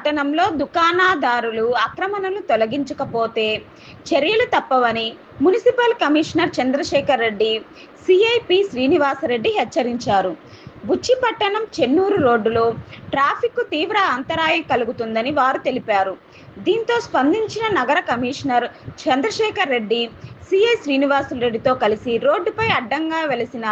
పట్టణంలో దుకాణదారులు ఆక్రమణలు తొలగించకపోతే చర్యలు తప్పవని మున్సిపల్ కమిషనర్ చంద్రశేఖర్ రెడ్డి, సిఐపి శ్రీనివాసరెడ్డి హెచ్చరించారు. బుచ్చిపట్టణం చెన్నూరు రోడ్డులో ట్రాఫిక్ తీవ్ర అంతరాయం కలుగుతుందని వారు తెలిపారు. దీంతో స్పందించిన నగర కమిషనర్ చంద్రశేఖర్ రెడ్డి సిఐ శ్రీనివాసరెడ్డితో కలిసి రోడ్డుపై అడ్డంగా వెలిసిన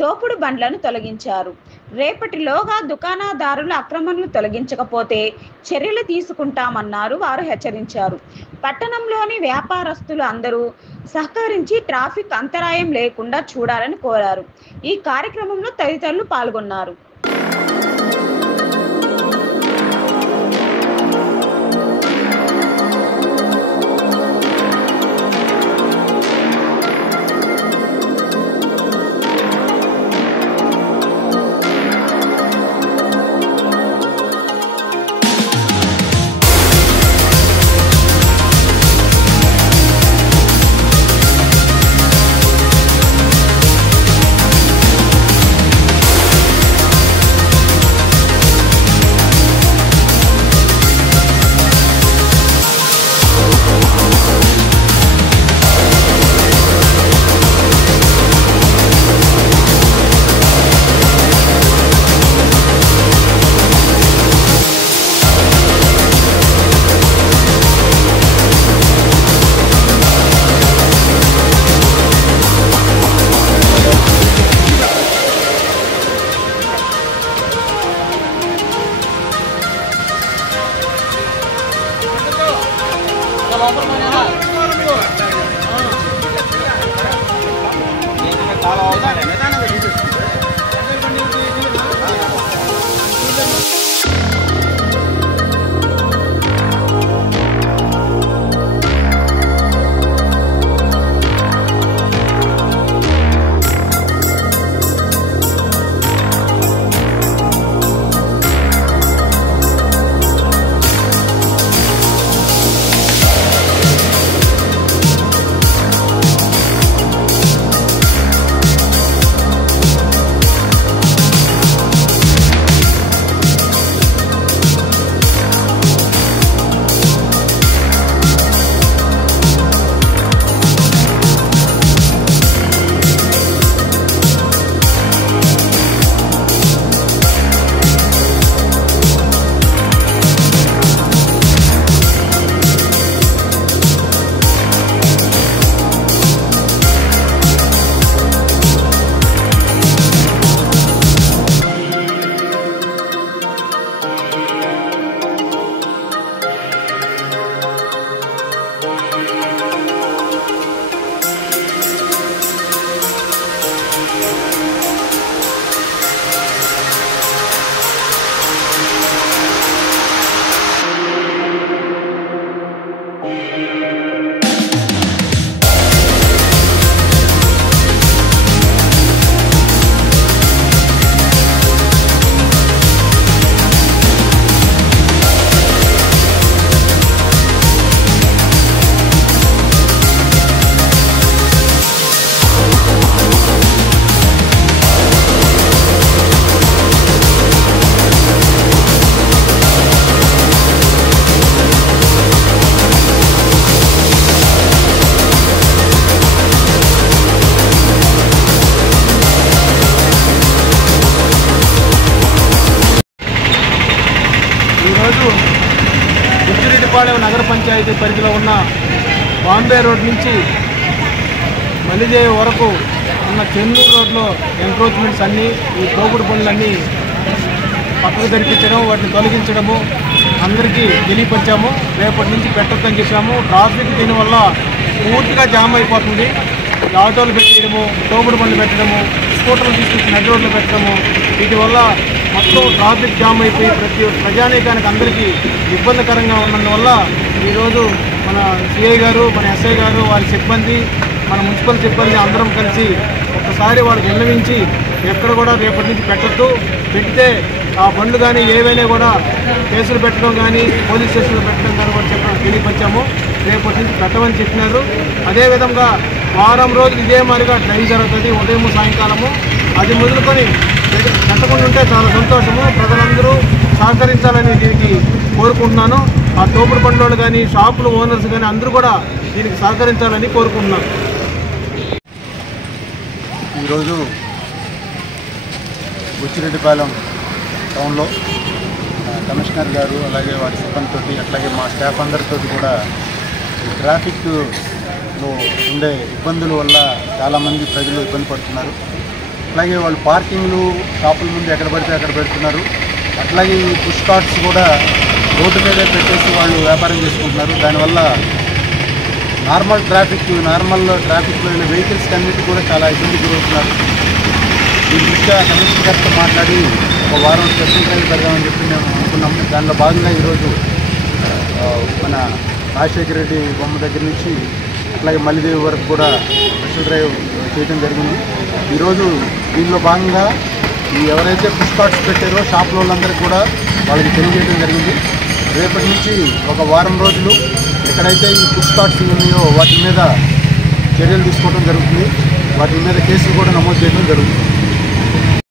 తోపుడు బండ్లను తొలగించారు. రేపటిలోగా దుకాణదారుల ఆక్రమణలు తొలగించకపోతే చర్యలు తీసుకుంటామన్నారు. వారు హెచ్చరించారు. పట్టణంలోని వ్యాపారస్తులు అందరూ సహకరించి ట్రాఫిక్ అంతరాయం లేకుండా చూడాలని కోరారు. ఈ కార్యక్రమంలో తదితరులు పాల్గొన్నారు. బుచ్చిరెడ్డిపాళెం నగర పంచాయతీ పరిధిలో ఉన్న బాంబే రోడ్ నుంచి మలిదే వరకు ఉన్న చెన్నూరు రోడ్లో ఎంక్రోచ్మెంట్స్ అన్నీ, ఈ తోపుడు పనులన్నీ పక్కకు జరిపించడం, వాటిని తొలగించడము అందరికీ తెలియపరిచాము. రేపటి నుంచి పెట్టొద్దని చెప్పాము. ట్రాఫిక్ దీనివల్ల పూర్తిగా జామ్ అయిపోతుంది. ఆటోలు పెట్టేయడము, తోపుడు బండ్లు పెట్టడము, స్కూటర్లు తీసుకొచ్చి నడి రోడ్లు పెట్టడము, వీటి వల్ల మొత్తం ట్రాఫిక్ జామ్ అయిపోయి ప్రతి ప్రజానీకానికి అందరికీ ఇబ్బందికరంగా ఉన్నందువల్ల ఈరోజు మన సిఐ గారు, మన ఎస్ఐ గారు, వారి సిబ్బంది, మన మున్సిపల్ సిబ్బంది అందరం కలిసి ఒక్కసారి వాళ్ళకి విన్నవించి ఎక్కడ కూడా రేపటి నుంచి పెట్టద్దు, పెడితే ఆ బండ్లు కానీ ఏవైనా కూడా కేసులు పెట్టడం కానీ పోలీస్ స్టేషన్లో పెట్టడం కానీ కూడా చెప్పడం తెలియపరిచాము. రేపటి నుంచి పెట్టమని చెప్పినారు. అదేవిధంగా వారం రోజులు ఇదే మాదిరిగా డ్రైవ్ జరుగుతుంది, ఉదయం సాయంకాలము. అది మొదలుకొని పెట్టకుండా ఉంటే చాలా సంతోషము. ప్రజలందరూ సహకరించాలని దీనికి కోరుకుంటున్నాను. ఆ తోపుడు బండ్ల వాళ్ళు కానీ షాపుల ఓనర్స్ కానీ అందరూ కూడా దీనికి సహకరించాలని కోరుకుంటున్నాను. ఈరోజు బుచ్చిరెడ్డిపాలెం టౌన్లో కమిషనర్ గారు అలాగే వారి సిబ్బందితోటి అట్లాగే మా స్టాఫ్ అందరితో కూడా ఈ ట్రాఫిక్లో ఉండే ఇబ్బందుల వల్ల చాలామంది ప్రజలు ఇబ్బంది పడుతున్నారు. అట్లాగే వాళ్ళు పార్కింగ్లు షాపుల ముందు ఎక్కడ పడితే అక్కడ పెడుతున్నారు. అట్లాగే ఈ పుష్ కార్ట్స్ కూడా రోడ్డు మీదే పెట్టేసి వాళ్ళు వ్యాపారం చేసుకుంటున్నారు. దానివల్ల నార్మల్ ట్రాఫిక్లో వెళ్ళే వెహికల్స్కి అన్నిటికీ కూడా చాలా ఇబ్బంది గురవుతున్నారు. ఈ దృష్ట్యా కమిషనర్ గారితో మాట్లాడి ఒక వారం స్పెషల్ డ్రైవ్ పెడదామని చెప్పి మేము అనుకున్నాము. దానిలో భాగంగా ఈరోజు మన రాజశేఖర రెడ్డి బొమ్మ దగ్గర నుంచి అట్లాగే మల్లిదేవి వరకు కూడా స్పెషల్ డ్రైవ్ చేయడం జరిగింది. ఈరోజు దీనిలో భాగంగా ఈ ఎవరైతే పుష్ కార్ట్స్ పెట్టారో షాపుల వాళ్ళందరికీ కూడా వాళ్ళకి తెలియజేయడం జరిగింది. రేపటి నుంచి ఒక వారం రోజులు ఎక్కడైతే ఈ పుష్ కార్ట్స్ ఉన్నాయో వాటి మీద చర్యలు తీసుకోవడం జరుగుతుంది. వాటి మీద కేసులు కూడా నమోదు చేయడం జరుగుతుంది.